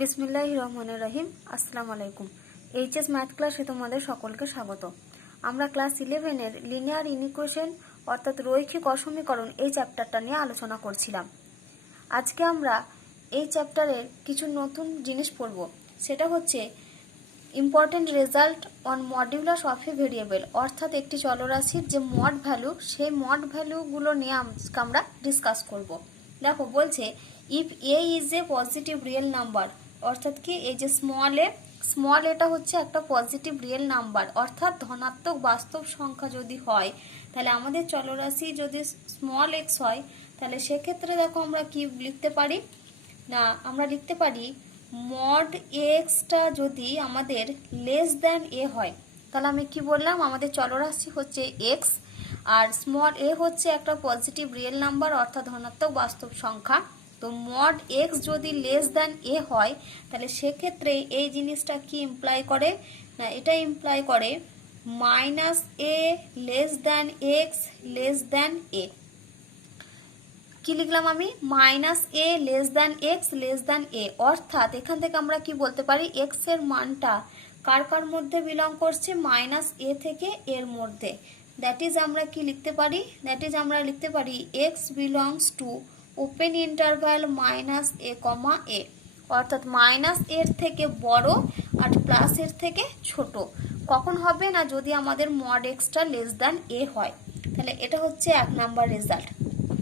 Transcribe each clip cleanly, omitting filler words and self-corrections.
বিসমিল্লাহির রহমানির রহিম। আসসালামু আলাইকুম। এইচএস ম্যাথ ক্লাসে তোমাদের সকলকে স্বাগত। আমরা ক্লাস 11-এর লিনিয়ার ইনইকুয়েশন অর্থাৎ রৈখিক অসমীকরণ এই চ্যাপ্টারটা নিয়ে আলোচনা করছিলাম। আজকে আমরা এই চ্যাপ্টারের কিছু নতুন জিনিস পড়ব। সেটা হচ্ছে important result on modulus of A variable, অর্থাৎ একটি চলরাশির যে মড ভ্যালু, সেই মড ভ্যালুগুলো নিয়ে আজকে আমরা ডিসকাস করব। দেখো বলছে if A is a positive real number, অর্থাৎ কি এই যে স্মল এটা হচ্ছে একটা পজিটিভ রিয়েল নাম্বার, অর্থাৎ ধনাত্মক বাস্তব সংখ্যা যদি হয়, তাহলে আমাদের চলরাশি যদি স্মল এক্স হয়, তাহলে সেক্ষেত্রে দেখো আমরা কি লিখতে পারি না, আমরা লিখতে পারি মড এক্সটা যদি আমাদের লেস দ্যান এ হয়, তাহলে আমি কি বললাম, আমাদের চলরাশি হচ্ছে এক্স আর স্মল এ হচ্ছে একটা পজিটিভ রিয়েল নাম্বার অর্থাৎ ধনাত্মক বাস্তব সংখ্যা। তো মড এক্স যদি লেস দ্যান এ হয়, তাহলে সেক্ষেত্রে এই জিনিসটা কি ইমপ্লাই করে না, এটা ইমপ্লাই করে minus A less than X less than A. কি লিখলাম আমি, minus A less than X less than A, অর্থাৎ এখান থেকে আমরা কি বলতে পারি, এক্স এর মানটা কার কার মধ্যে বিলং করছে, মাইনাস এ থেকে এর মধ্যে। দ্যাট ইজ আমরা কি লিখতে পারি, দ্যাট ইজ আমরা লিখতে পারি X belongs to open interval minus A comma A, অর্থাৎ মাইনাস এর থেকে বড় আর প্লাস এর থেকে ছোট কখন হবে না, যদি আমাদের mod extra less than A হয়। তাহলে এটা হচ্ছে 1 নাম্বার রেজাল্ট।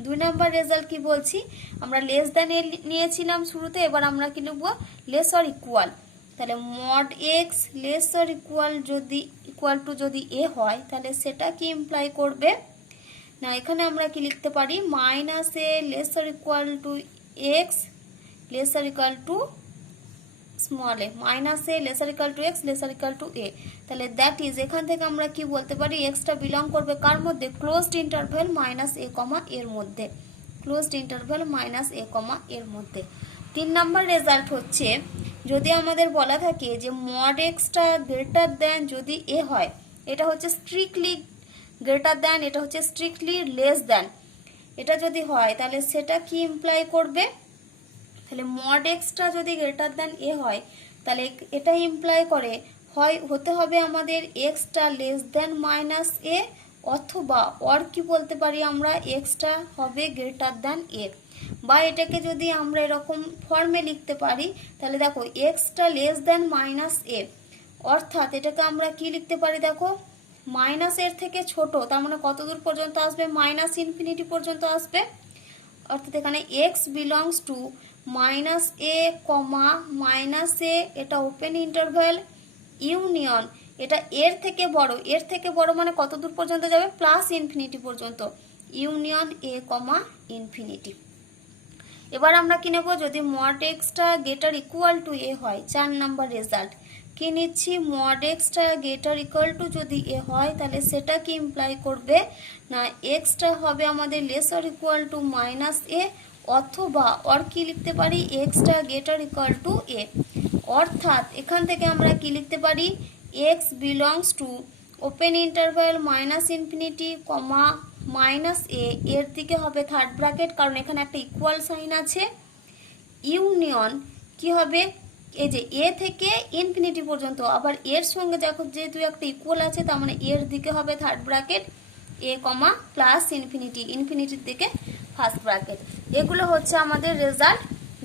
2 নাম্বার রেজাল্ট কি বলছি, আমরা লেস দ্যান এ নিয়েছিলাম শুরুতে, এবার আমরা কি লিখবো, লেস অর ইকুয়াল। তাহলে mod X less or equal to যদি এ হয়, তাহলে সেটা কি ইমপ্লাই করবে না, এখানে আমরা কি লিখতে পারি, minus A less or equal to X less or equal to small A, minus A less or equal to X less or equal to A. তাহলে দ্যাট ইজ এখান থেকে আমরা কি বলতে পারি, এক্সটা বিলং করবে কার মধ্যে, ক্লোজড ইন্টারভ্যাল মাইনাস এ কমা এর মধ্যে, ক্লোজড ইন্টারভ্যাল মাইনাস এ কমা এর মধ্যে। 3 নাম্বার রেজাল্ট হচ্ছে যদি আমাদের বলা থাকে যে মড এক্সটা গ্রেটার দেন যদি এ হয়, এটা হচ্ছে স্ট্রিক্টলি গ্রেটার দেন, এটা হচ্ছে স্ট্রিক্টলি লেস দেন, এটা যদি হয় তাহলে সেটা কি ইমপ্লাই করবে, তাহলে মড এক্সটা যদি গ্রেটার দেন এ হয়, তাহলে এটা ইমপ্লাই করে হতে হবে আমাদের extra less than minus A, অথবা অর কি বলতে পারি আমরা, এক্সটা হবে গ্রেটার দেন এ। বা এটাকে যদি আমরা এরকম ফর্মে লিখতে পারি, তাহলে দেখো এক্সটা লেস দেন মাইনাস এ, অর্থাৎ এটাকে আমরা কি লিখতে পারি, দেখো মাইনাস এর থেকে ছোট, তার মানে কত দূর পর্যন্ত আসবে, মাইনাস ইনফিনিটি পর্যন্ত আসবে, অর্থাৎ এখানে X belongs to minus A comma minus A, এটা ওপেন ইন্টারভ্যাল ইউনিয়ন, এটা এর থেকে বড় মানে কত দূর পর্যন্ত যাবে, প্লাস ইনফিনিটি পর্যন্ত, ইউনিয়ন এ কমা ইনফিনিটি। এবার আমরা কি নেব, যদি মড এক্সটা গ্রেটার ইকুয়াল টু এ হয়, 4 নাম্বার রেজাল্ট কি নিচ্ছি, মড এক্সটা গ্রেটার ইকুয়াল টু যদি এ হয়, তাহলে সেটা কি ইমপ্লাই করবে না, এক্সটা হবে আমাদের less or equal to minus A, অথবা অর কি লিখতে পারি, এক্সটা গ্রেটার ইকুয়াল টু এ, অর্থাৎ এখান থেকে আমরা কি লিখতে পারি, X belongs to open interval minus infinity comma minus A, এর দিকে হবে থার্ড ব্র্যাকেট, কারণ এখানে একটা ইকুয়াল সাইন আছে, ইউনিয়ন কি হবে, এই যে এ থেকে ইনফিনিটি পর্যন্ত, আবার এর সঙ্গে দেখো যেহেতু একটা ইকুয়াল আছে, তার মানে এর দিকে হবে থার্ড ব্র্যাকেট এ কমা প্লাস ইনফিনিটির দিকে ফার্স্ট ব্র্যাকেট। এগুলো হচ্ছে আমাদের রেজাল্ট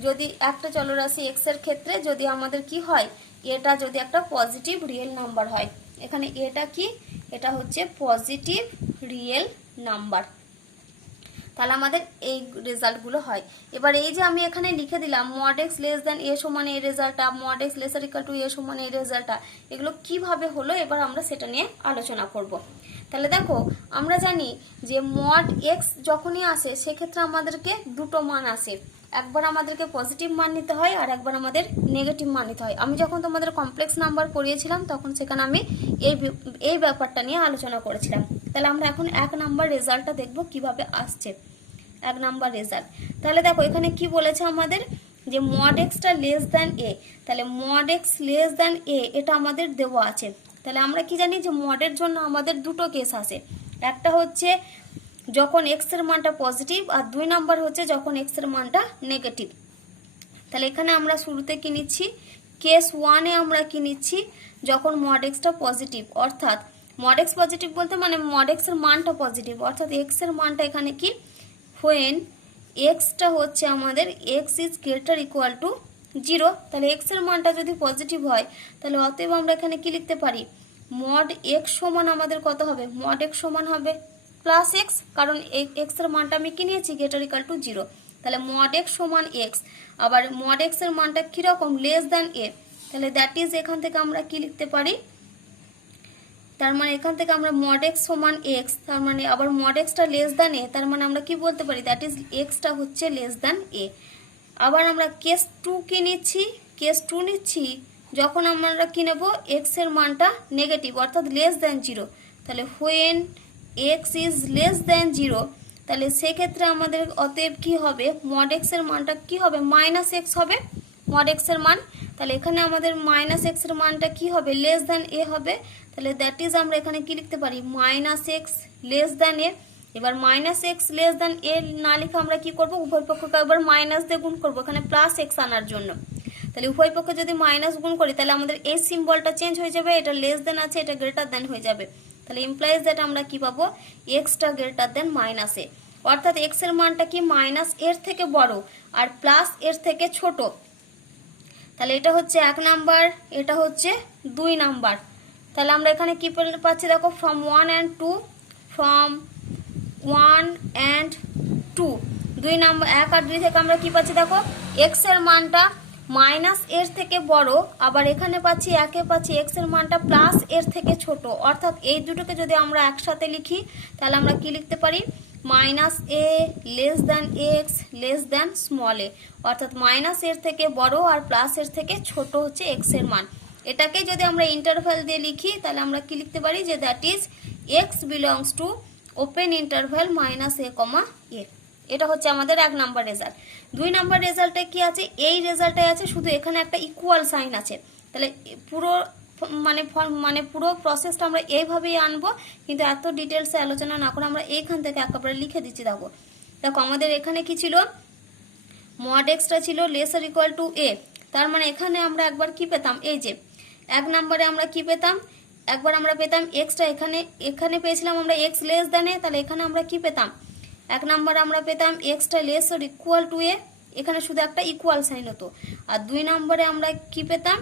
যদি একটা চলরাশি এক্স এর ক্ষেত্রে যদি আমাদের কি হয়, এটা যদি একটা পজিটিভ রিয়েল নাম্বার হয়। এখানে এটা কি, এটা হচ্ছে পজিটিভ রিয়েল নাম্বার, তাহলে আমাদের এই রেজাল্টগুলো হয়। এবার এই যে আমি এখানে লিখে দিলাম mod X less than A সমান এই রেজাল্টটা, mod X lesser equal to A সমান এই রেজাল্টটা, এগুলো কিভাবে হলো এবার আমরা সেটা নিয়ে আলোচনা করব। তাহলে দেখো আমরা জানি যে মড এক্স যখনই আসে সেক্ষেত্রে আমাদেরকে দুটো মান আসে, একবার আমাদেরকে পজিটিভ মান নিতে হয় আর একবার আমাদের নেগেটিভ মান নিতে হয়। আমি যখন তোমাদের কমপ্লেক্স নাম্বার পড়িয়েছিলাম তখন সেখানে আমি এই ব্যাপারটা নিয়ে আলোচনা করেছিলাম। তাহলে আমরা এখন 1 নাম্বার রেজাল্টটা দেখব কিভাবে আসছে। 1 নাম্বার রেজাল্ট, তাহলে দেখো এখানে কি বলেছে আমাদের, যে মড এক্সটা লেস দ্যান এ, তাহলে mod X less than A এটা আমাদের দেওয়া আছে। তাহলে আমরা কি জানি যে মডের জন্য আমাদের দুটো কেস আসে, একটা হচ্ছে যখন এক্স এর মানটা পজিটিভ, আর 2 নাম্বার হচ্ছে যখন এক্স এর মানটা নেগেটিভ। তাহলে এখানে আমরা শুরুতে কি নিচ্ছি, কেস 1-এ আমরা কি নিচ্ছি, যখন মড এক্সটা পজিটিভ, অর্থাৎ মড এক্স পজিটিভ বলতে মানে মড এক্সের মানটা পজিটিভ, অর্থাৎ এক্সের মানটা এখানে কি, হোয়েন এক্সটা হচ্ছে আমাদের x is greater equal two 0। তাহলে এক্সের মানটা যদি পজিটিভ হয় তাহলে অতএব আমরা এখানে কি লিখতে পারি, মড এক্স সমান আমাদের কত হবে, মড এক্স সমান হবে প্লাস এক্স, কারণ এক্সের মানটা আমি কি নিয়েছি, গ্রেটার ইকুয়াল টু 0। তাহলে মড এক্স সমান এক্স, আবার মড এক্সের মানটা কীরকম, লেস দ্যান এ, তাহলে দ্যাট ইজ এখান থেকে আমরা কি লিখতে পারি, তার মানে এখান থেকে আমরা মড এক্স সমান এক্স, তার মানে আবার মড এক্সটা লেস দ্যান এ, তার মানে আমরা কি বলতে পারি, দ্যাট ইজ এক্সটা হচ্ছে লেস দ্যান এ। আবার আমরা কেস 2 কি নিচ্ছি, কেস 2 নিচ্ছি যখন আমরা কি নেব, এক্স এর মানটা নেগেটিভ অর্থাৎ লেস দ্যান 0। তাহলে when x is less than 0, তাহলে সেক্ষেত্রে আমাদের অতএব কি হবে, মড এক্স এর মানটা কি হবে, মাইনাস এক্স হবে মড এক্স এর মান। তাহলে এখানে আমাদের মাইনাস এক্স এর মানটা কি হবে, লেস দ্যান এ হবে। তাহলে দ্যাট ইজ আমরা এখানে কি লিখতে পারি, মাইনাস এক্স লেস দ্যান এ। এবার মাইনাস এক্স লেস দ্যান এ না লিখে আমরা কি করব, উভয় পক্ষকে একবার মাইনাস দিয়ে গুণ করবো এখানে প্লাস এক্স আনার জন্য। তাহলে উভয় পক্ষে যদি মাইনাস গুণ করি তাহলে আমাদের এই সিম্বলটা চেঞ্জ হয়ে যাবে, এটা লেস দেন আছে, এটা গ্রেটার দেন হয়ে যাবে। তাহলে ইমপ্লাইজ দ্যাট আমরা কি পাবো, এক্সটা গ্রেটার দেন মাইনাস এ, অর্থাৎ এক্স এর মানটা কি মাইনাস এর থেকে বড় আর প্লাস এর থেকে ছোট। তাহলে এটা হচ্ছে 1 নাম্বার, এটা হচ্ছে 2 নাম্বার। তাহলে আমরা এখানে কি পাচ্ছি দেখো, from 1 and 2, from 1 and 2, 2 number 1 আর 2 থেকে আমরা কি পাচ্ছি দেখো, এক্স এর মানটা মাইনাস এর থেকে বড়, আবার এখানে পাচ্ছি একে পাচ্ছি এক্স এর মানটা প্লাস এর থেকে ছোট, অর্থাৎ এই দুটোকে যদি আমরা একসাথে লিখি তাহলে আমরা কি লিখতে পারি, minus A less than X less than small A, অর্থাৎ মাইনাস এর থেকে বড় আর প্লাস এর থেকে ছোট হচ্ছে এক্স এর মান। এটাকে যদি আমরা ইন্টারভ্যাল দিয়ে লিখি তাহলে আমরা কি লিখতে পারি, যে that is X belongs to open interval minus A comma A. এটা হচ্ছে আমাদের 1 নাম্বার রেজাল্ট। 2 নাম্বার রেজাল্টে কি আছে, এই রেজাল্টে আছে শুধু এখানে একটা ইকুয়াল সাইন আছে। তাহলে পুরো মানে পুরো প্রসেসটা আমরা এইভাবেই আনবো, কিন্তু এত ডিটেলসে আলোচনা না করে আমরা এইখান থেকে একেবারে লিখে দিচ্ছি। দেখো আমাদের এখানে কি ছিল, মড এক্সটা ছিল লেসার ইকুয়াল টু এ, তার মানে এখানে আমরা একবার কি পেতাম, এই যে 1 নাম্বারে আমরা কি পেতাম, একবার আমরা পেতাম এক্সটা এখানে পেয়েছিলাম আমরা এক্স লেস দ্যান এ, তাহলে এখানে আমরা কি পেতাম, 1 নাম্বারে আমরা পেতাম এক্সটা লেসার ইকুয়াল টু এ, এখানে শুধু একটা ইকুয়াল সাইন হতো। আর 2 নাম্বারে আমরা কি পেতাম,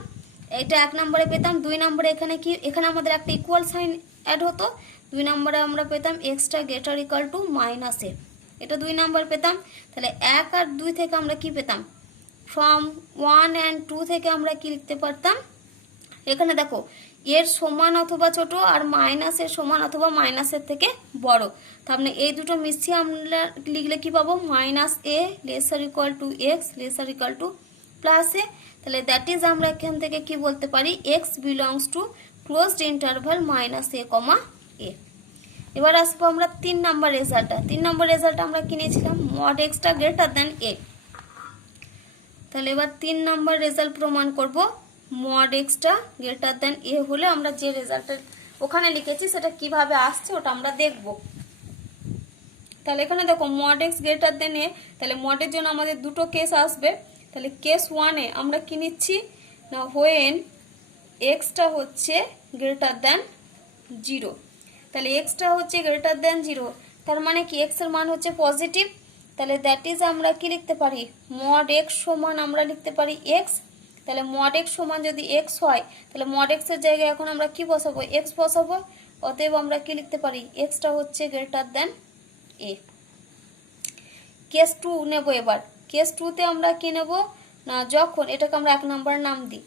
এটা 1 নাম্বারে পেতাম, 2 নাম্বারে এখানে কি, এখানে আমাদের একটা ইকুয়াল সাইন অ্যাড হতো। 2 নাম্বারে আমরা পেতাম এক্সটা greater equal to minus A, এটা 2 নাম্বার পেতাম। তাহলে 1 আর 2 থেকে আমরা কি পেতাম, ফ্রম 1 and 2 থেকে আমরা কি লিখতে পারতাম, এখানে দেখো এর সমান অথবা ছোট আর মাইনাসের সমান অথবা মাইনাসের থেকে বড়, তার মানে এই দুটো মিশিয়ে আমরা লিখলে কি পাবো, minus A lesser equal to X lesser equal to plus A. তাহলে দ্যাট ইজ আমরা এখান থেকে কি বলতে পারি, X belongs to closed interval minus A comma A. এবার আসবো আমরা 3 নাম্বার রেজাল্টটা। 3 নাম্বার রেজাল্ট আমরা কি নিয়েছিলাম, মড এক্সটা গ্রেটার দেন এ। তাহলে এবার 3 নাম্বার রেজাল্ট প্রমাণ করব, মড এক্সটা গ্রেটার দেন এ হলে আমরা যে রেজাল্টের ওখানে লিখেছি সেটা কিভাবে আসছে ওটা আমরা দেখব। তাহলে এখানে দেখো মড এক্স গ্রেটার দেন এ, তাহলে মডের জন্য আমাদের দুটো কেস আসবে। তাহলে কেস 1-এ আমরা কি নিচ্ছি না, হোয়েন এক্সটা হচ্ছে গ্রেটার দেন 0। তাহলে এক্সটা হচ্ছে গ্রেটার দেন 0, তার মানে কি এক্স এর মান হচ্ছে পজিটিভ। তাহলে দ্যাট ইজ আমরা কি লিখতে পারি, মড এক্স সমান আমরা লিখতে পারি এক্স। তাহলে মড এক্স সমান যদি এক্স হয় তাহলে মড এক্স এর জায়গায় এখন আমরা কি বসাবো, এক্স বসাবো। অতএব আমরা কি লিখতে পারি, এক্সটা হচ্ছে গ্রেটার দেন এ। কেস 2 নেব। এবার কেস 2-তে আমরা কি নেব না, যখন এটাকে আমরা 1 নাম্বার নাম দিই,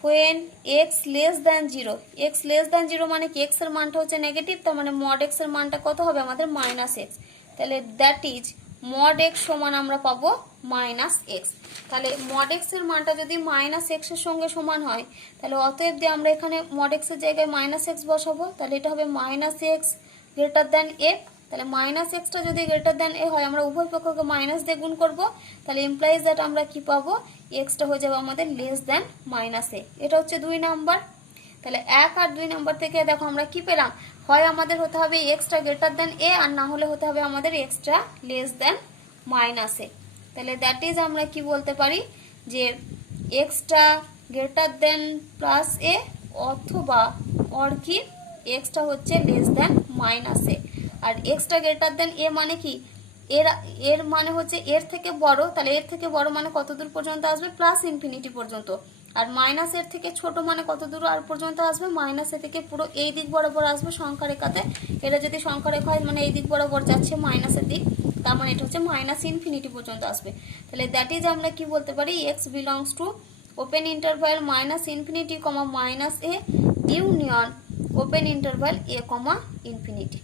when x less than 0। X less than 0 মানে কি, এক্স এর মানটা হচ্ছে নেগেটিভ, তার মানে মড এক্স এর মানটা কত হবে আমাদের, মাইনাস এক্স। তাহলে দ্যাট ইজ মড এক্স সমান আমরা পাবো মাইনাস এক্স। তাহলে মড এক্স এর মানটা যদি মাইনাস এক্স এর সঙ্গে সমান হয় তাহলে অতএব দিয়ে আমরা এখানে মড এক্স এর জায়গায় মাইনাস এক্স বসাবো। তাহলে এটা হবে মাইনাস এক্স গ্রেটার দেন এ। তাহলে মাইনাস এক্সটা যদি গ্রেটার দেন এ হয় আমরা উভয় পক্ষকে মাইনাস দিয়ে গুণ করবো। তাহলে ইমপ্লাইজ দ্যাট আমরা কি পাবো, এক্সটা হয়ে যাবে আমাদের লেস দেন মাইনাস এ। এটা হচ্ছে 2 নাম্বার। তাহলে 1 আর 2 নাম্বার থেকে দেখো আমরা কি পেলাম, হয় আমাদের হতে হবে এক্সটা গ্রেটার দেন এ, আর না হলে হতে হবে আমাদের এক্সটা লেস দেন মাইনাস এ। তাহলে দ্যাট ইজ আমরা কি বলতে পারি, যে এক্সটা গ্রেটার দেন প্লাস এ অথবা অর কি এক্সটা হচ্ছে লেস দেন মাইনাস এ। আর এক্সটা গ্রেটার দেন এ মানে কি, এর মানে হচ্ছে এর থেকে বড়, তাহলে এর থেকে বড় মানে কত দূর পর্যন্ত আসবে, প্লাস ইনফিনিটি পর্যন্ত। আর মাইনাস এর থেকে ছোট মানে কত দূর আর পর্যন্ত আসবে, মাইনাস এ থেকে পুরো এই দিক বরাবর আসবে সংখ্যা রেখাতে। এটা যদি সংখ্যা রেখা হয় মানে এই দিক বরাবর যাচ্ছে মাইনাসের দিক, তার মানে এটা হচ্ছে মাইনাস ইনফিনিটি পর্যন্ত আসবে। তাহলে দ্যাট ইজ আমরা কি বলতে পারি, X belongs to open interval minus infinity comma minus A union open interval A comma infinity.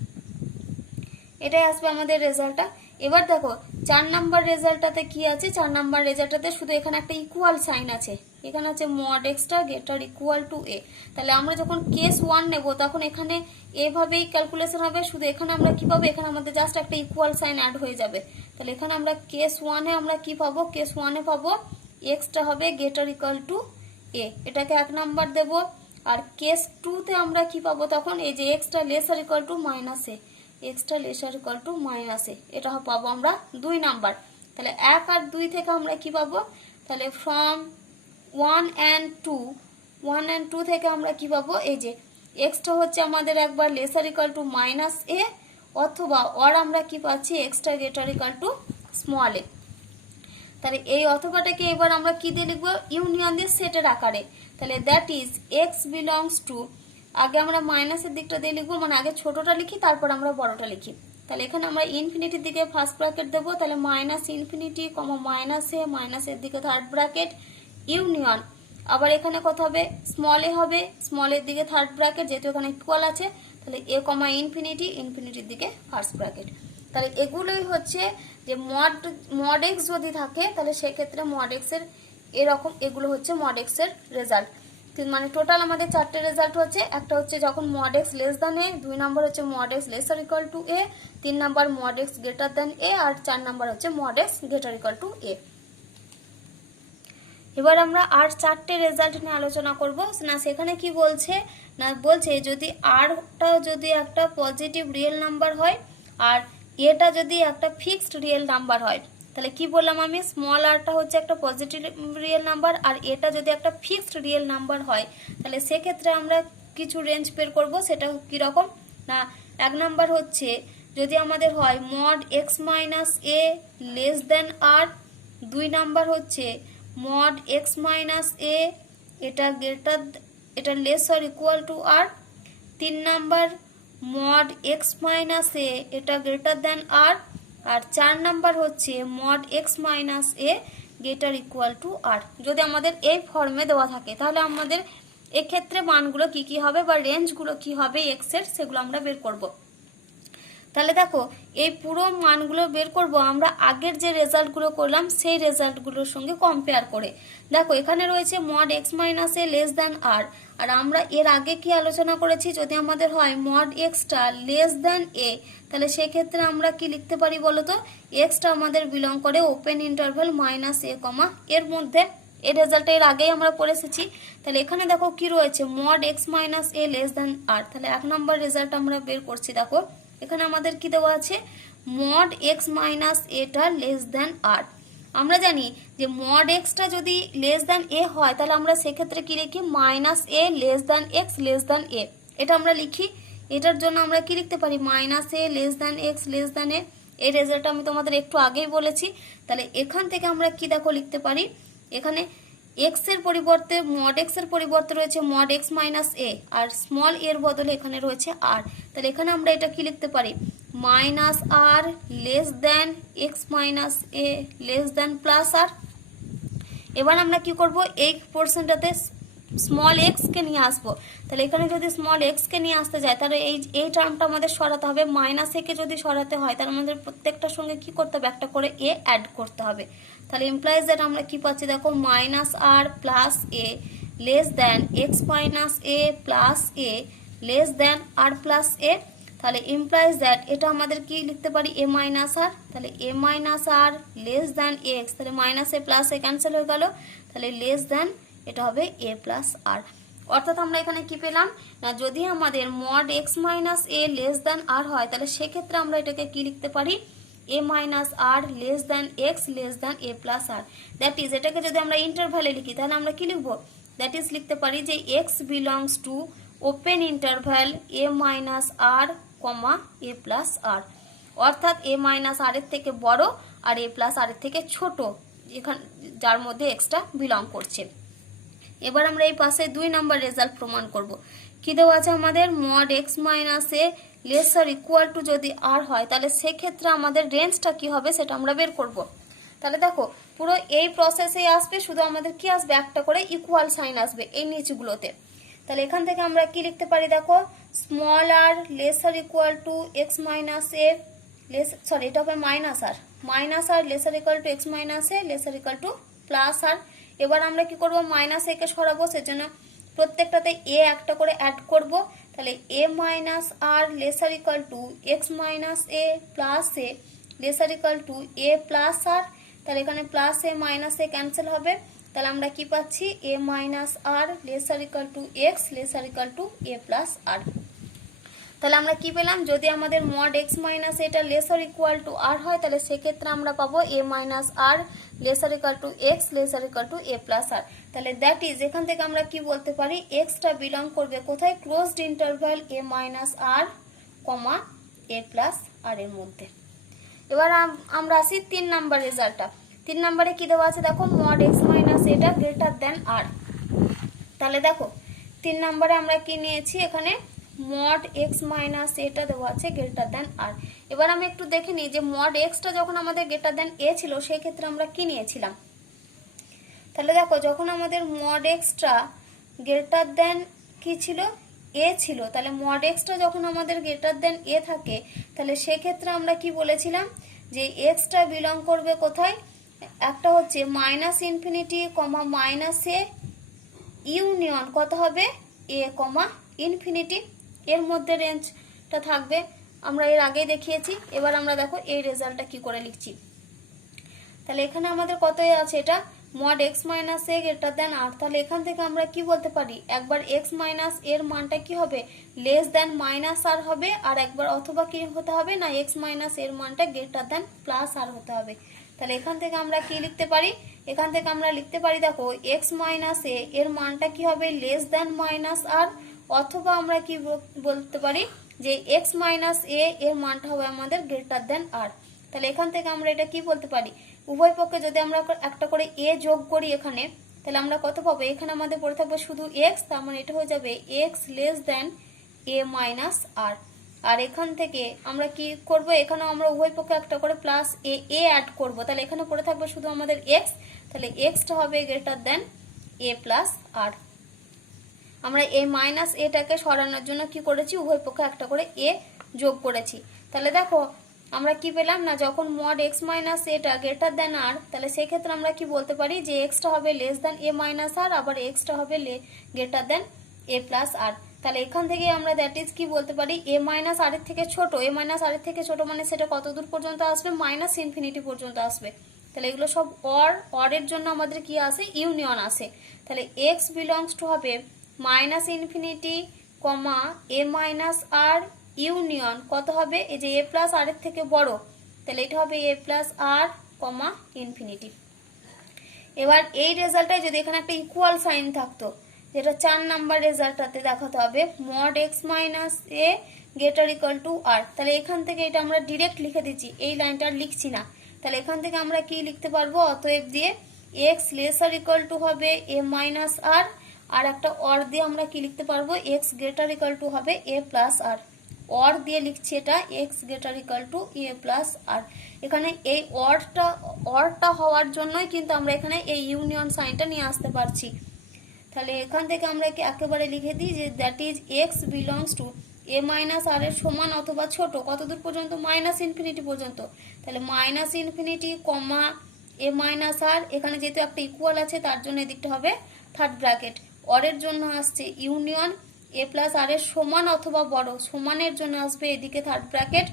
এটাই আসবে আমাদের রেজাল্টটা। এবার দেখো 4 নাম্বার রেজাল্টটাতে কি আছে, 4 নাম্বার রেজাল্টটাতে শুধু এখানে একটা ইকুয়াল সাইন আছে, এখানে আছে মড এক্সটা গ্রেটার ইকুয়াল টু এ। তাহলে আমরা যখন কেস 1 নেব তখন এখানে এভাবেই ক্যালকুলেশন হবে, শুধু এখানে আমরা কি পাবো, এখানে আমাদের জাস্ট একটা ইকুয়াল সাইন অ্যাড হয়ে যাবে। তাহলে এখানে আমরা কেস 1-এ আমরা কি পাবো, কেস 1-এ পাবো এক্সটা হবে গ্রেটার ইকুয়াল টু এ, এটাকে 1 নাম্বার দেব। আর কেস 2-তে আমরা কি পাবো তখন, এই যে এক্সটা lesser equal to minus A, এক্সটা lesser equal to minus A, এটা পাবো আমরা 2 নাম্বার। তাহলে 1 আর 2 থেকে আমরা কি পাবো, তাহলে ফ্রম 1 and 2 থেকে আমরা কি পাবো, এই যে এক্সটা হচ্ছে আমাদের একবার lesser equal to minus A অথবা অর আমরা কি পাচ্ছি এক্সটা greater equal to small A. তাহলে এই অথবাটাকে এবার আমরা কি দিয়ে লিখবো, ইউনিয়ন দিয়ে সেটের আকারে। তাহলে that is X belongs two, আগে আমরা মাইনাসের দিকটা দিয়ে লিখবো, মানে আগে ছোটটা লিখি তারপর আমরা বড়টা লিখি। তাহলে এখানে আমরা ইনফিনিটির দিকে ফার্স্ট ব্র্যাকেট দেবো, তাহলে মাইনাস ইনফিনিটি কমা মাইনাস এ, মাইনাসের দিকে থার্ড ব্র্যাকেট ইউনিয়ন, আবার এখানে কত হবে স্মল এ হবে, স্মলের দিকে থার্ড ব্র্যাকেট, যেহেতু এখানে ইকুয়াল আছে তাহলে এ কমা ইনফিনিটি, ইনফিনিটির দিকে ফার্স্ট ব্র্যাকেট। তাহলে এগুলোই হচ্ছে যে মড এক্স যদি থাকে তাহলে সেক্ষেত্রে মড এক্স এর এরকম, এগুলো হচ্ছে মড এক্স এর রেজাল্ট। মানে টোটাল আমাদের 4টে রেজাল্ট হচ্ছে, একটা হচ্ছে যখন mod X less than A, 2 number হচ্ছে mod X lesser equal to A, 3 number mod X greater than A, আর 4 নাম্বার হচ্ছে mod X greater equal to A. এবার আমরা আর 4টে রেজাল্ট নিয়ে আলোচনা করব না। সেখানে কি বলছে না, বলছে যদি আরটা যদি একটা পজিটিভ রিয়েল নাম্বার হয় আর এটা যদি একটা ফিক্সড রিয়েল নাম্বার হয়, তাহলে কি বললাম আমি, স্মল আরটা হচ্ছে একটা পজিটিভ রিয়েল নাম্বার আর এটা যদি একটা ফিক্সড রিয়েল নাম্বার হয়, তাহলে সেক্ষেত্রে আমরা কিছু রেঞ্জ বের করব। সেটা কীরকম না, 1 নাম্বার হচ্ছে যদি আমাদের হয় mod X minus A less than R, 2 number হচ্ছে মড এক্স মাইনাস এ এটা less or equal to R, 3 number mod X minus A এটা গ্রেটার দেন আর, আর 4 নাম্বার হচ্ছে mod X minus A greater equal to R. যদি আমাদের এই ফর্মে দেওয়া থাকে তাহলে আমাদের এক্ষেত্রে মানগুলো কি কি হবে বা রেঞ্জগুলো কি হবে এক্স এর, সেগুলো আমরা বের করব। তাহলে দেখো এই পুরো মানগুলো বের করব আমরা আগের যে রেজাল্টগুলো করলাম সেই রেজাল্টগুলোর সঙ্গে কম্পেয়ার করে। দেখো এখানে রয়েছে mod X minus A less than আর, আর আমরা এর আগে কি আলোচনা করেছি, যদি আমাদের হয় মড এক্সটা লেস দ্যান এ, তাহলে সেক্ষেত্রে আমরা কি লিখতে পারি বলো তো, এক্সটা আমাদের বিলং করে ওপেন ইন্টারভ্যাল মাইনাস এ কমা এর মধ্যে। এই রেজাল্টটা এর আগেই আমরা করে এসেছি। তাহলে এখানে দেখো কি রয়েছে mod X minus A less than আর, তাহলে 1 নম্বর রেজাল্ট আমরা বের করছি। দেখো এখানে আমাদের কি দেওয়া আছে, মড এক্স মাইনাস এটা লেস দ্যান আর। আমরা জানি যে মড এক্সটা যদি লেস দ্যান এ হয় তাহলে আমরা সেক্ষেত্রে কি লিখি, minus A less than X less than A, এটা আমরা লিখি। এটার জন্য আমরা কি লিখতে পারি, minus A less than X less than A. এই রেজাল্টটা আমি তোমাদের একটু আগেই বলেছি। তাহলে এখান থেকে আমরা কি দেখো লিখতে পারি, এখানে এক্স এর পরিবর্তে মড এক্স এর পরিবর্তে রয়েছে মড এক্স মাইনাস এ, আর স্মল এর বদলে এখানে রয়েছে আর। তাহলে এখানে আমরা এটা কি লিখতে পারি, minus R less than x minus A less than plus R. এবার আমরা কি করব, এই পোর্শনটাতে স্মল এক্স কে নিয়ে আসবো। তাহলে এখানে যদি স্মল এক্স কে নিয়ে আসতে যায় তাহলে এই টার্মটা আমাদের সরাতে হবে। মাইনাস এ কে যদি সরাতে হয় তাহলে আমাদের প্রত্যেকটার সঙ্গে কি করতে হবে, একটা করে এ অ্যাড করতে হবে। তাহলে ইমপ্লাইজ দ্যাট আমরা কি পাচ্ছি, দেখো minus R plus A less than x minus A plus A less than R plus A. তাহলে ইমপ্লাইজ দ্যাট এটা আমাদের কি লিখতে পারি, এ মাইনাস আর। তাহলে A minus R less than x, তাহলে minus A plus A cancel হয়ে গেল, তাহলে লেস দ্যান এটা হবে এ প্লাস আর। অর্থাৎ আমরা এখানে কি পেলাম না, যদি আমাদের mod X minus A less than R হয় তাহলে সেক্ষেত্রে আমরা এটাকে কি লিখতে পারি, A minus R less than X less than A plus R. That is, এটাকে যদি আমরা ইন্টারভ্যালে লিখি তাহলে আমরা কি লিখবো? দ্যাট ইজ লিখতে পারি যে X belongs to open interval A minus R comma A plus R, অর্থাৎ এ মাইনাস আর এর থেকে বড় আর এ প্লাস আর এর থেকে ছোট, এখানে যার মধ্যে এক্সটা বিলং করছে। এবার আমরা এই পাশে 2 নম্বর রেজাল্ট প্রমাণ করব। কি দেওয়া আছে আমাদের? Mod X minus A lesser equal to যদি আর হয় তাহলে সেক্ষেত্রে আমাদের রেঞ্জটা কি হবে সেটা আমরা বের করব। তাহলে দেখো পুরো এই প্রসেসে আসবে, শুধু আমাদের কি আসবে? একটা করে ইকুয়াল সাইন আসবে এই নিচগুলোতে। তাহলে এখান থেকে আমরা কি লিখতে পারি? দেখো small R lesser equal to X minus A এটা হবে minus R lesser equal to X minus A lesser equal to plus R. এবার আমরা কি করব? মাইনাস এ কে সরাবো, সেজন্য প্রত্যেকটাতে এ একটা করে অ্যাড করব। তাহলে A minus R lesser equal to X minus A plus A lesser equal to A plus R. তাহলে এখানে plus A minus A cancel হবে। তাহলে আমরা কি পাচ্ছি? A minus R lesser equal to X lesser equal to A plus R. তাহলে আমরা কি পেলাম? যদি আমাদের মড এক্স মাইনাস এটা লেসার ইকুয়াল টু আর হয় তাহলে সেক্ষেত্রে আমরা পাবো A minus R lesser equal to X lesser equal to A plus R. তাহলে দ্যাট ইজ, এখান থেকে আমরা কি বলতে পারি? এক্সটা বিলং করবে কোথায়? Closed interval A minus R comma A plus আর এর মধ্যে। এবার আমরা আসি 3 নাম্বার রেজাল্টটা। 3 নাম্বারে কি দেওয়া আছে? দেখো মড এক্স মাইনাস এটা গ্রেটার দেন আর। তাহলে দেখো 3 নাম্বারে আমরা কি নিয়েছি? এখানে মড এক্স মাইনাস এটা দেওয়া আছে গ্রেটার দেন আর। এবার আমি একটু দেখে নিই যে মড এক্সটা যখন আমাদের গ্রেটার দেন এ ছিল সেক্ষেত্রে আমরা কি নিয়েছিলাম। তাহলে দেখো যখন আমাদের মড এক্সটা গ্রেটার দেন কি ছিল? এ ছিল। তাহলে মড এক্সটা যখন আমাদের গ্রেটার দেন এ থাকে তাহলে সেক্ষেত্রে আমরা কি বলেছিলাম? যে এক্সটা বিলং করবে কোথায়? একটা হচ্ছে মাইনাস ইনফিনিটি কমা মাইনাস এ ইউনিয়ন কত হবে? এ কমা ইনফিনিটি, এর মধ্যে রেঞ্জটা থাকবে। আমরা এর আগে দেখিয়েছি। এবার আমরা দেখো এই রেজাল্টটা কি করে লিখছি। তাহলে এখানে আমাদের কত আছে? এটা mod X minus A greater than আর। তাহলে এখান থেকে আমরা কি বলতে পারি? একবার এক্স মাইনাস এর মানটা কি হবে? লেস দেন মাইনাস আর হবে, আর একবার অথবা কি হতে হবে না এক্স মাইনাস এর মানটা গ্রেটার দেন প্লাস আর হতে হবে। তাহলে এখান থেকে আমরা কি লিখতে পারি? এখান থেকে আমরা লিখতে পারি দেখো এক্স মাইনাস এ এর মানটা কি হবে? লেস দেন মাইনাস আর, অথবা আমরা কি বলতে পারি যে এক্স মাইনাস এ এর মানটা হবে আমাদের গ্রেটার দেন আর। তাহলে এখান থেকে আমরা এটা কি বলতে পারি? উভয় পক্ষে যদি আমরা একটা করে এ যোগ করি এখানে, তাহলে আমরা কত পাবো? এখানে আমাদের পড়ে থাকবে শুধু এক্স, তার মানে এটা হয়ে যাবে এক্স লেস দেন এ মাইনাস আর। আর এখান থেকে আমরা কি করব? এখানেও আমরা উভয় পক্ষে একটা করে প্লাস এ অ্যাড করব। তাহলে এখানে পড়ে থাকবে শুধু আমাদের এক্স, তাহলে এক্সটা হবে গ্রেটার দেন এ প্লাস আর। আমরা এই মাইনাস এটাকে সরানোর জন্য কি করেছি? উভয় পক্ষে একটা করে এ যোগ করেছি। তাহলে দেখো আমরা কি পেলাম না, যখন মড এক্স মাইনাস এটা গ্রেটার দেন আর তাহলে সেক্ষেত্রে আমরা কি বলতে পারি? যে এক্সটা হবে লেস দেন এ মাইনাস আর, আবার এক্সটা হবে গ্রেটার দেন এ প্লাস আর। তাহলে এখান থেকে আমরা দ্যাট ইজ কি বলতে পারি? এ মাইনাস আর এর থেকে ছোট, এ মাইনাস আর এর থেকে ছোট মানে সেটা কত দূর পর্যন্ত আসবে? মাইনাস ইনফিনিটি পর্যন্ত আসবে। তাহলে এগুলো সব অর এর জন্য আমাদের কি আসে? ইউনিয়ন আসে। তাহলে এক্স বিলংস টু হবে মাইনাস ইনফিনিটি কমা এ মাইনাস আর ইউনিয়ন কত হবে? এই যে এ প্লাস আর এর থেকে বড়, তাহলে এটা হবে এ প্লাস আর কমা ইনফিনিটি। এবার এই রেজাল্টটাই যদি এখানে একটা ইকুয়াল সাইন থাকতো, যেটা 4 নাম্বার রেজাল্টটাতে দেখাতে হবে mod X minus A greater equal to R. তাহলে এখান থেকে এটা আমরা ডিরেক্ট লিখে দিচ্ছি, এই লাইনটা আর লিখছি না। তাহলে এখান থেকে আমরা কি লিখতে পারবো? অতএব দিয়ে এক্স লেসার ইকুয়াল টু হবে এ মাইনাস আর, আর একটা অর দিয়ে আমরা কি লিখতে পারবো? এক্স গ্রেটার ইকুয়াল টু হবে এ প্লাস আর। অর দিয়ে লিখছি এটা X greater equal to A plus R. এখানে এই অরটা হওয়ার জন্যই কিন্তু আমরা এখানে এই ইউনিয়ন সাইনটা নিয়ে আসতে পারছি। তাহলে এখান থেকে আমরা একেবারে লিখে দিই যে that is X belongs to A minus R এর সমান অথবা ছোট, কতদূর পর্যন্ত? মাইনাস ইনফিনিটি পর্যন্ত। তাহলে মাইনাস ইনফিনিটি কমা এ মাইনাস আর, এখানে যেহেতু একটা ইকুয়াল আছে তার জন্য এদিকটা হবে থার্ড ব্র্যাকেট। অরের জন্য আসছে ইউনিয়ন এ প্লাস আর এর সমান অথবা বড়, সমানের জন্য আসবে এদিকে থার্ড ব্র্যাকেট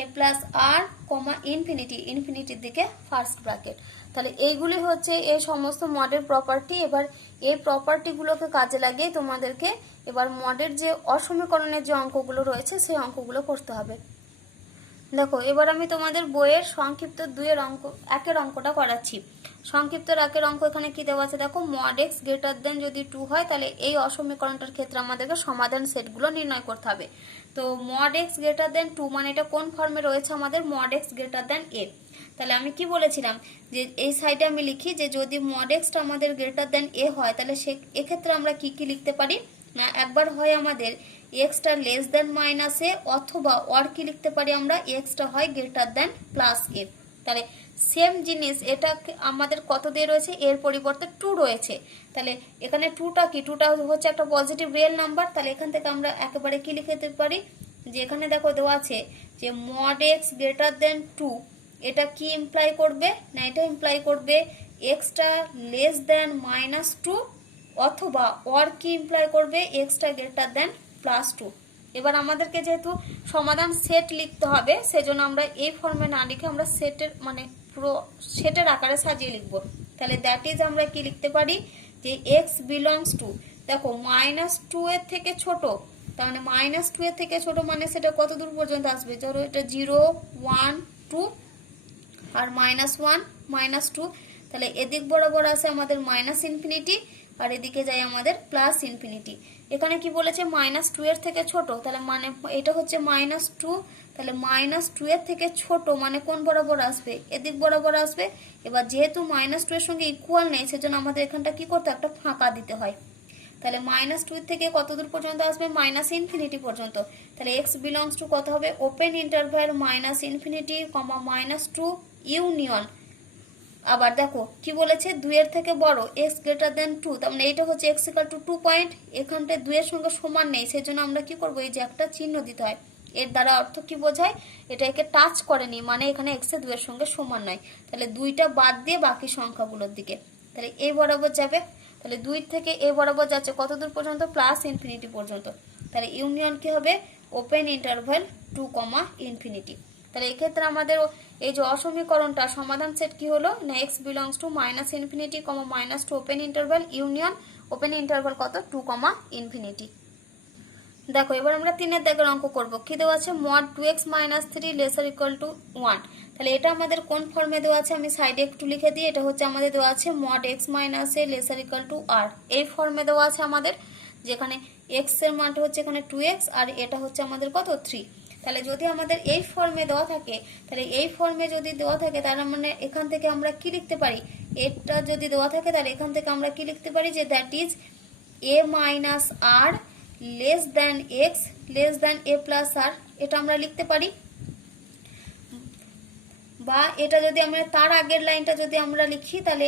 এ প্লাস আর কমা ইনফিনিটি, ইনফিনিটির দিকে ফার্স্ট ব্র্যাকেট। তাহলে এইগুলি হচ্ছে এই সমস্ত মডের প্রপার্টি। এবার এই প্রপার্টিগুলোকে কাজে লাগিয়ে তোমাদেরকে এবার মডের যে অসমীকরণের যে অঙ্কগুলো রয়েছে সেই অঙ্কগুলো করতে হবে। দেখো এবার আমি তোমাদের বইয়ের সংক্ষিপ্ত 2 অঙ্ক 1 অঙ্কটা করাচ্ছি। সংক্ষিপ্ত 1 অঙ্ক এখানে কি দেওয়া আছে দেখো, mod x গ্রেটার দেন যদি 2 হয় তাহলে এই অসমীকরণটার ক্ষেত্রে আমাদেরকে সমাধান সেটগুলো নির্ণয় করতে হবে। তো mod x গ্রেটার দেন 2 মানে এটা কোন ফর্মে রয়েছে আমাদের, mod x greater than a। তাহলে আমি কি বলেছিলাম যে এই সাইডে আমি লিখি যে যদি mod x টা আমাদের গ্রেটার দেন a হয় তাহলে এক্ষেত্রে আমরা কি কি লিখতে পারি না, একবার হয় আমাদের x টা লেস দেন মাইনাস এ, অথবা অর কি লিখতে পারি আমরা x টা হয় গ্রেটার দেন প্লাস এ। তাহলে সেম জিনিস এটা আমাদের কত দিয়ে রয়েছে, এর পরিবর্তে 2 রয়েছে। তাহলে এখানে 2টা কি, 2টা হচ্ছে একটা পজিটিভ রিয়েল নাম্বার। তাহলে এখান থেকে আমরা একেবারে কি লিখে দিতে পারি যে এখানে দেখো দেওয়া আছে যে mod x গ্রেটার দেন 2, এটা কি ইমপ্লাই করবে না, এটা ইমপ্লাই করবে x টা লেস দেন মাইনাস 2, অথবা অর কি ইমপ্লাই করবে x টা গ্রেটার দেন প্লাস 2। এবার আমাদেরকে যেহেতু সমাধান সেট লিখতে হবে সেজন্য আমরা এই ফর্মে না লিখে আমরা সেটের মানে পুরো সেটের আকারে সাজিয়ে লিখব। তাহলে দ্যাট ইজ আমরা কি লিখতে পারি যে x বিলংস টু, দেখো -2 এর থেকে ছোট, তার মানে -2 এর থেকে ছোট মানে সেটা কত দূর পর্যন্ত আসবে, ধরো এটা 0 1 2 আর -1 -2, তাহলে এদিক বরাবর আসে আমাদের মাইনাস ইনফিনিটি আর এদিকে যায় আমাদের প্লাস ইনফিনিটি। এখানে কি বলেছে -2 এর থেকে ছোট, তাহলে মানে এটা হচ্ছে -2, তাহলে -2 এর থেকে ছোট মানে কোন বরাবর আসবে, এদিক বরাবর আসবে। এবার যেহেতু -2 এর সঙ্গে ইকুয়াল নেই সেজন্য আমাদের এখানটা কি করতে, একটা ফাঁকা দিতে হয়। তাহলে -2 থেকে কত দূর পর্যন্ত আসবে, মাইনাস ইনফিনিটি পর্যন্ত। তাহলে x বিলংস টু কত হবে, ওপেন ইন্টারভ্যাল -ইনফিনিটি, -2 ইউনিয়ন। আবার দেখো কি বলেছে 2 এর থেকে বড় x গ্রেটার দেন 2, তার মানে এটা হচ্ছে x ইকুয়াল টু 2 পয়েন্ট, এখানটা 2 এর সঙ্গে সমান নেই সেজন্য আমরা কি করব, এই যে একটা চিহ্ন দিতে হয়। এর দ্বারা অর্থ কি বোঝায়, এটা একে টাচ করেনি মানে এখানে x এর 2 এর সঙ্গে সমান নয়। তাহলে 2টা বাদ দিয়ে বাকি সংখ্যাগুলোর দিকে, তাহলে এই বরাবর যাবে। তাহলে 2 থেকে এই বরাবর যাচ্ছে কত দূর পর্যন্ত, প্লাস ইনফিনিটি পর্যন্ত। তাহলে ইউনিয়ন কি হবে, ওপেন ইন্টারভ্যাল 2, ইনফিনিটি। তাহলে এক্ষেত্রে আমাদের এই যে অসমীকরণটা সমাধান সেট কি হলো না, x belongs to -infinity, -2 open interval union open interval কত 2, ইনফিনিটি। দেখো এবার আমরা 3 দাগের অঙ্ক করব। কি দেওয়া আছে, mod 2x - 3 laser equal two 1। তাহলে এটা আমাদের কোন ফর্মে দেওয়া আছে, আমি সাইডে একটু লিখে দিই। এটা হচ্ছে আমাদের দেওয়া আছে mod x - a laser equal two r, এই ফর্মে দেওয়া আছে আমাদের, যেখানে x এর মানটা হচ্ছে এখানে 2x আর এটা হচ্ছে আমাদের কত 3। তাহলে যদি আমাদের এই ফর্মে দেওয়া থাকে, তাহলে এই ফর্মে যদি দেওয়া থাকে তার মানে এখান থেকে আমরা কি লিখতে পারি, এটা যদি দেওয়া থাকে তাহলে এখান থেকে আমরা কি লিখতে পারি যে that is a minus r less than x less than a plus r, এটা আমরা লিখতে পারি। বা এটা যদি আমরা তার আগের লাইনটা যদি আমরা লিখি তাহলে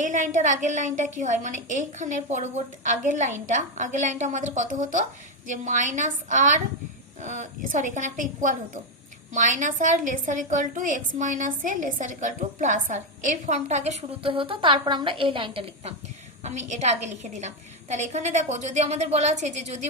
এই লাইনটার আগের লাইনটা কি হয়, মানে এইখানের পরবর্তী আগের লাইনটা আমাদের কত হতো যে মাইনাস আর, সরি এখানে একটা ইকুয়াল হতো, minus R lesser equal to X minus A lesser equal to plus R, এই ফর্মটা আগে শুরুতে হতো তারপর আমরা এই লাইনটা লিখতাম। আমি এটা আগে লিখে দিলাম। তাহলে এখানে দেখো যদি আমাদের বলা আছে যে যদি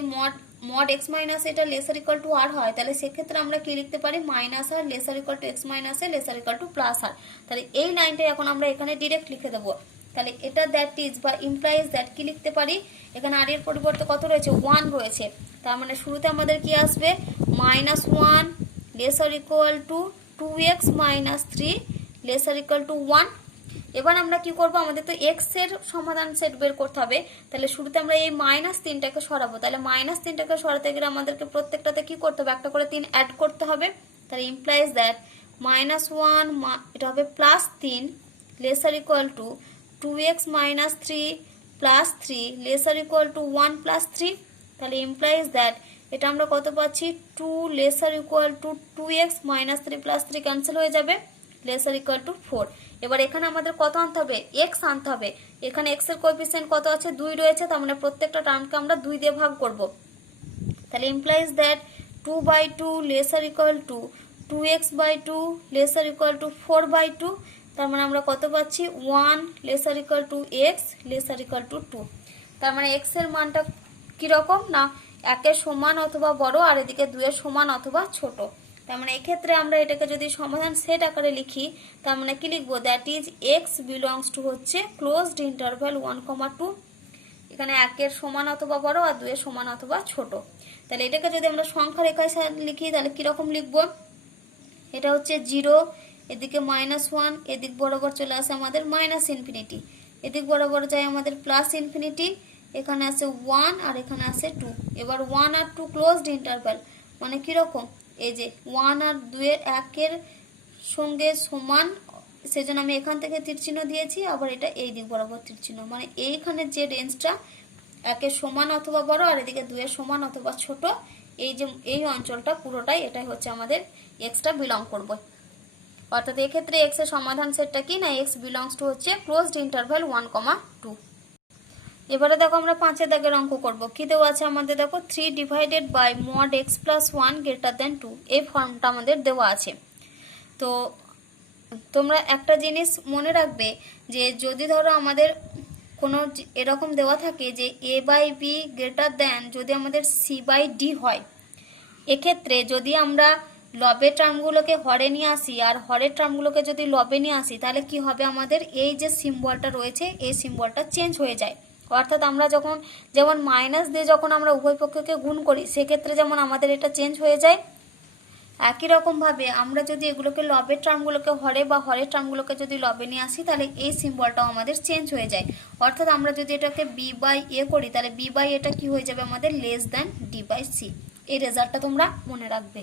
mod x মাইনাস এটা লেসার ইকুয়াল টু আর হয় তাহলে সেক্ষেত্রে আমরা কি লিখতে পারি, minus R lesser equal to X minus A lesser equal to plus R. তাহলে এই লাইনটা এখন আমরা এখানে ডিরেক্ট লিখে দেবো। তাহলে এটা দ্যাট ইজ বা ইমপ্লাইজ দ্যাট কি লিখতে পারি, এখানে আর এর পরিবর্তে কত রয়েছে 1 রয়েছে, তার মানে শুরুতে আমাদের কি আসবে -1 laser equal two 2x minus 3 laser equal two 1। এবার আমরা কি করব, আমাদের তো x এর সমাধান সেট বের করতে হবে। তাহলে শুরুতে আমরা এই -3টাকে সরাবো। তাহলে -3টাকে সরাতে গেলে আমাদেরকে প্রত্যেকটাতে কি করতে হবে, একটা করে 3 অ্যাড করতে হবে। তাহলে ইমপ্লাইজ দ্যাট -1 এটা হবে +3 laser equal two 2x minus 3 plus 3 laser equal two 1 plus 3। তাহলে ইমপ্লাইজ দ্যাট এটা আমরা কত পাচ্ছি, 2 laser equal two 2x minus 3 plus 3 cancel হয়ে যাবে, লেসার ইকুয়াল টু 4। এবার এখানে আমাদের কত আনতে হবে, x আনতে হবে। এখানে x এর কোএফিসিয়েন্ট কত আছে, 2 রয়েছে, তার মানে প্রত্যেকটা টার্মকে আমরা 2 দিয়ে ভাগ করব। তাহলে implies that 2/2 laser equal two 2x/2 laser equal two 4/2। তার মানে আমরা কত পাচ্ছি 1 laser equal two x laser equal two 2। তার মানে x এর মানটা কিরকম না 1 এর সমান অথবা বড় আর এদিকে 2 এর সমান অথবা ছোট। তার মানে এক্ষেত্রে আমরা এটাকে যদি সমাধান সেট আকারে লিখি তার মানে কি লিখবো, that is x belongs to হচ্ছে ক্লোজড ইন্টারভ্যাল 1, 2, এখানে 1 এর সমান অথবা বড় আর 2 এর সমান অথবা ছোট। তাহলে এটাকে যদি আমরা সংখ্যা রেখায় লিখি তাহলে কিরকম লিখবো, এটা হচ্ছে 0, এদিকে -1, এদিক বরাবর চলে আসে আমাদের -ইনফিনিটি, এদিক বরাবর যায় আমাদের +ইনফিনিটি, এখানে আছে 1 আর এখানে আছে 2। এবার 1 আর 2 ক্লোজড ইন্টারভ্যাল, মানে কীরকম, এই যে 1 আর 2 এর 1 এর সঙ্গে সমান, সেজন্য আমি এখান থেকে তীর চিহ্ন দিয়েছি, আবার এটা এই দিক বরাবর তীর চিহ্ন, মানে এইখানে যে রেঞ্জটা 1 এর সমান অথবা বড় আর এদিকে 2 এর সমান অথবা ছোট, এই যে এই অঞ্চলটা পুরোটাই এটাই হচ্ছে আমাদের এক্সটা বিলং করবে। অর্থাৎ এক্ষেত্রে এক্স এর সমাধান সেটটা কি না, এক্স বিলংস টু হচ্ছে ক্লোজড ইন্টারভ্যাল 1, 2। এবারে দেখো আমরা 5 এর দাগের অঙ্ক করব। কি দেওয়া আছে আমাদের, দেখো 3 divided by mod x plus 1 greater than 2, এই ফর্মটা আমাদের দেওয়া আছে। তো তোমরা একটা জিনিস মনে রাখবে যে যদি ধরো আমাদের কোনো এরকম দেওয়া থাকে যে a by B greater than যদি আমাদের c বাই ডি হয়, এক্ষেত্রে যদি আমরা লবের টার্মগুলোকে হরে নিয়ে আসি আর হরের টার্মগুলোকে যদি লবে নিয়ে আসি, তাহলে কি হবে, আমাদের এই যে সিম্বলটা রয়েছে এই সিম্বলটা চেঞ্জ হয়ে যায়। অর্থাৎ আমরা যখন যেমন মাইনাস দিয়ে যখন আমরা উভয় পক্ষকে গুণ করি, সেক্ষেত্রে যেমন আমাদের এটা চেঞ্জ হয়ে যায়, একই রকমভাবে আমরা যদি এগুলোকে লবের টার্মগুলোকে হরে বা হরের টার্মগুলোকে যদি লবে নিয়ে আসি, তাহলে এই সিম্বলটাও আমাদের চেঞ্জ হয়ে যায়। অর্থাৎ আমরা যদি এটাকে বি বাই এ করি, তাহলে বি বাই এটা কি হয়ে যাবে আমাদের less than D by C. এই রেজাল্টটা তোমরা মনে রাখবে।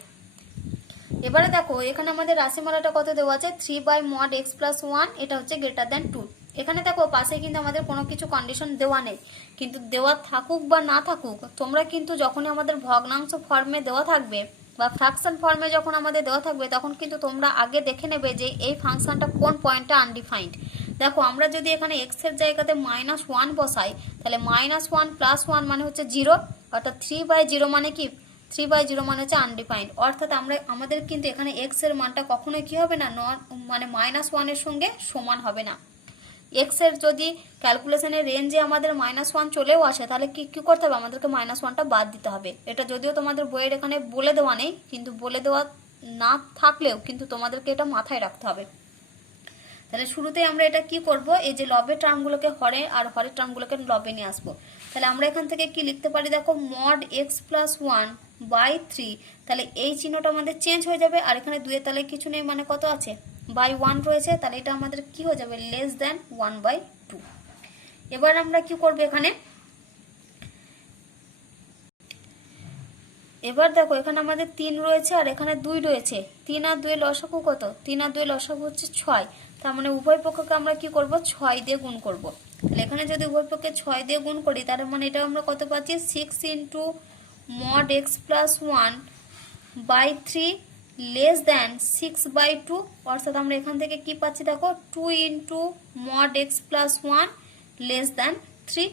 এবারে দেখো এখানে আমাদের রাশিমালাটা কত দেওয়া আছে, 3 বাই mod x plus 1, এটা হচ্ছে গ্রেটার দেন 2। এখানে দেখো পাশে কিন্তু আমাদের কোনো কিছু কন্ডিশন দেওয়া নেই, কিন্তু দেওয়া থাকুক বা না থাকুক, তোমরা কিন্তু যখনই আমাদের ভগ্নাংশ ফর্মে দেওয়া থাকবে বা ফ্র্যাকশন ফর্মে যখন আমাদের দেওয়া থাকবে, তখন কিন্তু তোমরা আগে দেখে নেবে যে এই ফাংশনটা কোন পয়েন্টটা আনডিফাইন্ড। দেখো আমরা যদি এখানে x এর জায়গাতে -1 বসাই, তাহলে -1 + 1 মানে হচ্ছে 0, অর্থাৎ 3/0 মানে কি, 3/0 মানে হচ্ছে আনডিফাইন্ড। অর্থাৎ আমাদের কিন্তু এখানে x এর মানটা কখনোই কি হবে না, মানে -1 এর সঙ্গে সমান হবে না। x এর যদি ক্যালকুলেশনের রেঞ্জে আমাদের -1 চলেও আসে, তাহলে কি করতে হবে, আমাদেরকে -1টা বাদ দিতে হবে। এটা যদিও তোমাদের বইয়ের এখানে বলে দেওয়া নেই, কিন্তু বলে দেওয়া না থাকলেও কিন্তু তোমাদেরকে এটা মাথায় রাখতে হবে। তাহলে শুরুতেই আমরা এটা কি করব, এই যে লবের টার্মগুলোকে হরে আর হরের টার্মগুলোকে লবে নিয়ে আসবো। তাহলে আমরা এখান থেকে কি লিখতে পারি, দেখো mod x plus 1 by 3, তাহলে এই চিহ্নটা আমাদের চেঞ্জ হয়ে যাবে, আর এখানে 2 এর তাহলে কিছু নেই, মানে কত আছে, বাই 1 রয়েছে, তাহলে এটা আমাদের কি হয়ে যাবে, লেস দেন 1/2। এবার আমরা কি করব এখানে, এবার দেখো এখানে আমাদের 3 রয়েছে আর এখানে 2 রয়েছে, 3 আর 2 এর লসাগু কত, 3 আর 2 এর লসাগু হচ্ছে 6, তার মানে উভয় পক্ষকে আমরা কি করব, 6 দিয়ে গুণ করব। তাহলে এখানে যদি উভয় পক্ষে 6 দিয়ে গুণ করি, তার মানে এটা আমরা কত পাচ্ছি, 6 × mod x plus 1 by 3 less than 6/2, অর্থাৎ আমরা এখান থেকে কি পাচ্ছি, দেখো 2 × mod x plus 1 লেস দেন 3।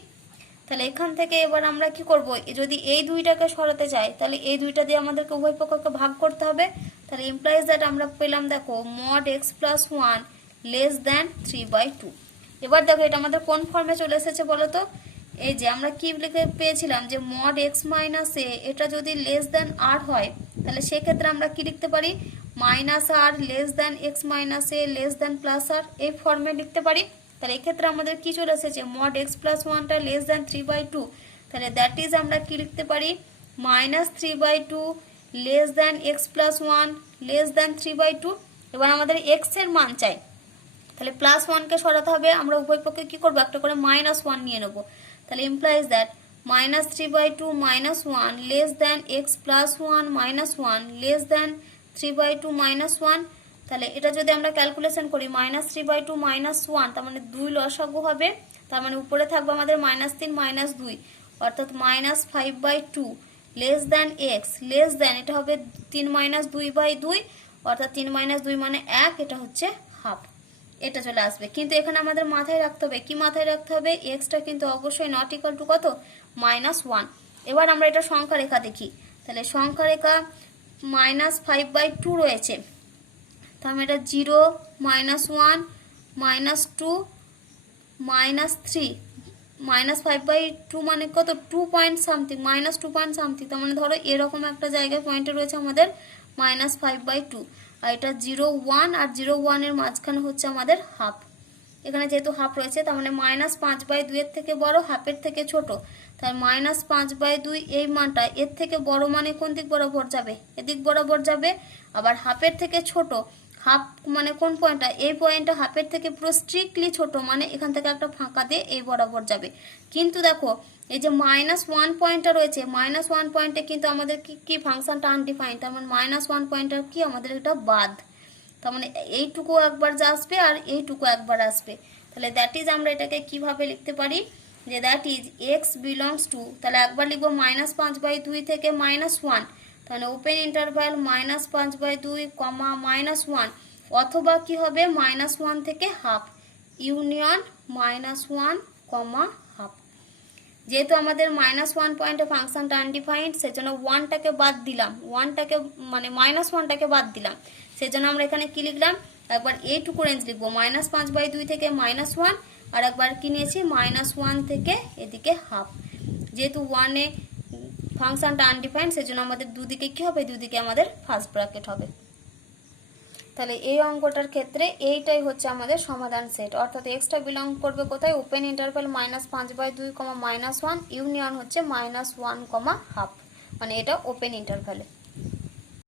তাহলে এখান থেকে এবার আমরা কি করব, যদি এই দুইটাকে সরাতে চাই, তাহলে এই দুইটা দিয়ে আমাদেরকে উভয় পক্ষকে ভাগ করতে হবে। তাহলে ইমপ্লাইজ দ্যাট আমরা পেলাম, দেখো mod x plus 1 less than 3/2। এবার দেখো এটা আমাদের কোন ফর্মে চলে এসেছে বলো তো, এই যে আমরা কি লিখে পেয়েছিলাম যে mod x minus a, এটা যদি লেস দেন r হয়, তাহলে সেক্ষেত্রে আমরা কি লিখতে পারি, -r less than x minus a less than +r, এই ফর্মে লিখতে পারি। তাহলে এক্ষেত্রে আমাদের কি চলে এসেছে, mod x plus 1টা লেস দেন 3/2, তাহলে দ্যাট ইজ আমরা কি লিখতে পারি, -3/2 less than x plus 1 less than 3/2। এবার আমাদের x এর মান চাই, তাহলে +1কে সরাতে হবে, আমরা উভয় পক্ষে কি করবো, একটা করে -1 নিয়ে নেবো। তাহলে implies that -3/2 -1 less than x plus 1 -1 less than 3/2 -1। তাহলে এটা যদি আমরা ক্যালকুলেশন করি, -3/2 -1, তার মানে 2 লসাগু হবে, তার মানে উপরে থাকবে আমাদের -3 -2, অর্থাৎ -5/2 less than x less than, এটা হবে 3 - 2/2, অর্থাৎ 3 - 2 মানে 1, এটা হচ্ছে হাফ, এটা চলে আসবে। কিন্তু এখানে আমাদের মাথায় রাখতে হবে, কি মাথায় রাখতে হবে, এক্সটা কিন্তু অবশ্যই নট ইকুয়াল টু কত, -1। এবার আমরা এটা সংখ্যা রেখা দেখি, তাহলে সংখ্যা রেখা -5/2 রয়েছে, তাহলে এটা 0 -1 -2 -3, -5/2 মানে কত, 2 পয়েন্ট সামথিং, -2 পয়েন্ট সামথিং, তার মানে ধরো এরকম একটা জায়গায় পয়েন্টে রয়েছে আমাদের -5/2, আর এটা 0 1, আর 0 1 এর মাঝখানে হচ্ছে আমাদের হাফ। এখানে যেহেতু হাফ রয়েছে তার মানে -5/2 এর থেকে বড়, হাফের থেকে ছোট, তাই -5/2 এই মানটা এর থেকে বড় মানে কোন দিক বরাবর যাবে? এদিক বরাবর যাবে। আবার হাফের থেকে ছোট, হাফ মানে কোন পয়েন্টটা? এই পয়েন্টটা হাফের থেকে পুরো স্ট্রিক্টলি ছোট মানে এখান থেকে একটা ফাঁকা দিয়ে এই বরাবর যাবে। কিন্তু দেখো এই যে -1 পয়েন্টটা রয়েছে, -1 পয়েন্টে কিন্তু আমাদের কি ফাংশনটা আনডিফাইন্ড, তার মানে -1 পয়েন্টটা কি আমাদের এটা বাদ, তার মানে এইটুকু একবার যা আসবে আর এইটুকু একবার আসবে। তাহলে দ্যাট ইজ আমরা এটাকে কিভাবে লিখতে পারি যে that is X belongs two, তাহলে একবার লিখবো -5/2 থেকে -1, তাহলে ওপেন ইন্টারভ্যাল -5/2 কমা -1, অথবা কি হবে -1 থেকে হাফ ইউনিয়ন -1 কমা হাফ। যেহেতু আমাদের -1 পয়েন্টে ফাংশনটা আনডিফাইন্ড সেজন্য 1টাকে বাদ দিলাম, 1টাকে মানে -1টাকে বাদ দিলাম, সেজন্য আমরা এখানে কি লিখলাম, একবার এইটুকু রেঞ্জ লিখবো -5/2 থেকে -1, আর একবার কি নিয়েছি -1 থেকে এদিকে হাফ। যেহেতু 1-এ ফাংশনটা আনডিফাইন্ড সেজন্য আমাদের দুদিকে কি হবে, দুদিকে আমাদের ফার্স্ট ব্র্যাকেট হবে। তাহলে এই অঙ্কটার ক্ষেত্রে এইটাই হচ্ছে আমাদের সমাধান সেট, অর্থাৎ এক্সটা বিলং করবে কোথায়, ওপেন ইন্টারভ্যাল -5/2, -1, ইউনিয়ন হচ্ছে -1, হাফ, মানে এটা ওপেন ইন্টারভ্যালে।